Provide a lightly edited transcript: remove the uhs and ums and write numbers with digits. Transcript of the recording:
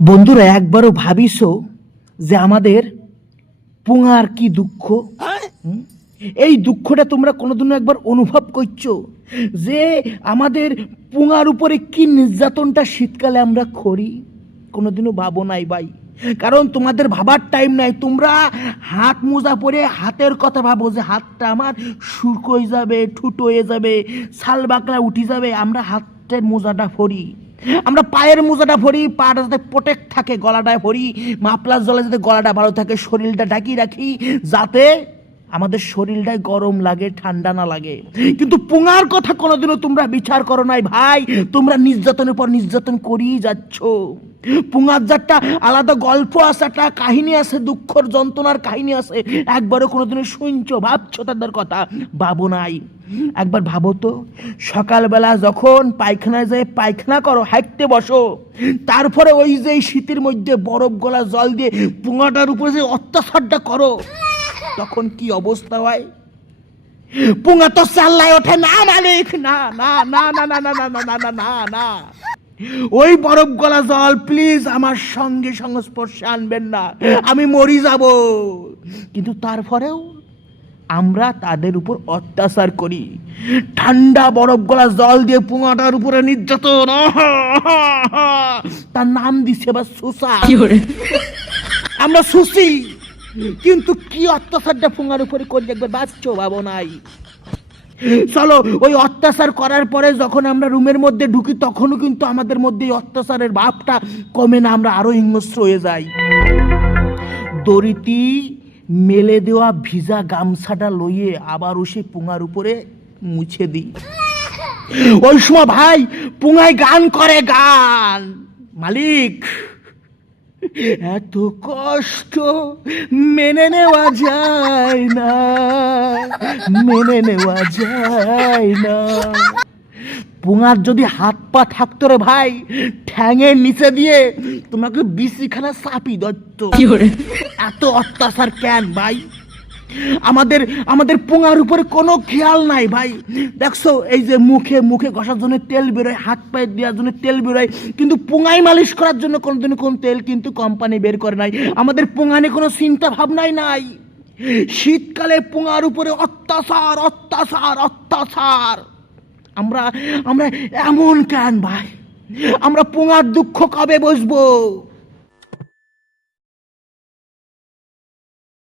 বন্ধুরা, একবারও ভাবিছো যে আমাদের পুঙার কি দুঃখ? হুম? এই দুঃখটা তোমরা কোনোদিনও একবার অনুভব করছো যে আমাদের পুঙার উপরে কি নির্যাতনটা শীতকালে আমরা করি? কোনোদিনও ভাবো নাই ভাই, কারণ তোমাদের ভাবার টাইম নাই। তোমরা হাত মোজা পরে হাতের কথা ভাবো যে হাতটা আমার শুকোয় যাবে, ঠুটো হয়ে যাবে, ছাল বাকলা উঠে যাবে। আমরা হাতের মোজাটা পরি, আমরা পায়ের মোজাটা পরি, পাটা যাতে প্রোটেক্ট থাকে, গলাটায় পরি মাফলার জলে যাতে গলাটা ভালো থাকে, শরীরটা ঢাকিয়ে রাখি যাতে আমাদের শরীরটায় গরম লাগে, ঠান্ডা না লাগে। কিন্তু পুঙার কথা কোনোদিনও তোমরা বিচার করো নাই ভাই। তোমরা নির্যাতনের পর নির্যাতন করেই যাচ্ছ। পুঙার যারটা আলাদা গল্প আছে, একটা কাহিনী আছে, দুঃখর যন্ত্রণার কাহিনী আছে। একবারও কোনোদিনও শুনছো, ভাবছো তাদের কথা? ভাবো নাই। একবার ভাবো তো, সকালবেলা যখন পায়খানায় যায় পায়খানা করো, হাঁটতে বসো, তারপরে ওই যে শীতের মধ্যে বরফ গলা জল দিয়ে পুঙাটার উপরে যে অত্যাচারটা করো, তখন কি অবস্থা হয়? পুঙা তো চাল্লায় ওঠে, না মালিক, না না না না না না না না না না না, ওই বরফ গলা জল প্লিজ আমার সঙ্গে সংস্পর্শে আনবেন না, আমি মরি যাব। কিন্তু তারপরেও আমরা তাদের উপর অত্যাচার করি। ঠান্ডা বরফ গলা জল দিয়ে পুঙাটার উপরে নির্যাতন, তার নাম দিছে বা সুসা। আমরা সুসি, কিন্তু কি অত্যাচারটা পুঙার উপরে করি একবার বাঁচছো? ভাবো নাই। চলো, ওই অত্যাচার করার পরে যখন আমরা রুমের মধ্যে ঢুকি তখনও কিন্তু আমাদের মধ্যে এই অত্যাচারের ভাবটা কমে না, আমরা আরো হিংস্র হয়ে যাই। দড়িটি মেলে দেওয়া ভিজা গামছাটা লইয়ে আবার সে পুঙার উপরে মুছে দিই। ওই সময় ভাই পুঙায় গান করে, গান, মালিক এত কষ্ট মেনে নেওয়া যায় না, মেনে নেওয়া যায় না। পুঙার যদি হাত পা থাকতো রে ভাই, ঠ্যাঙের নিচে দিয়ে তোমাকে বিচিখানা চাপি ধরত। এত অত্যাচার কেন ভাই? আমাদের আমাদের পুঙার উপরে কোনো খেয়াল নাই ভাই। দেখছো, এই যে মুখে মুখে ঘষার জন্য তেল বেরোয়, হাত পায়ে দেওয়ার জন্য তেল বেরোয়, কিন্তু পুঙায় মালিশ করার জন্য কোনোদিন কোন তেল কিন্তু কোম্পানি বের করে নাই। আমাদের পুঙানে কোনো চিন্তা ভাবনাই নাই। শীতকালে পুঙার উপরে অত্যাচার অত্যাচার অত্যাচার। আমরা আমরা এমন কেন ভাই? আমরা পুঙার দুঃখ কবে বুঝবো?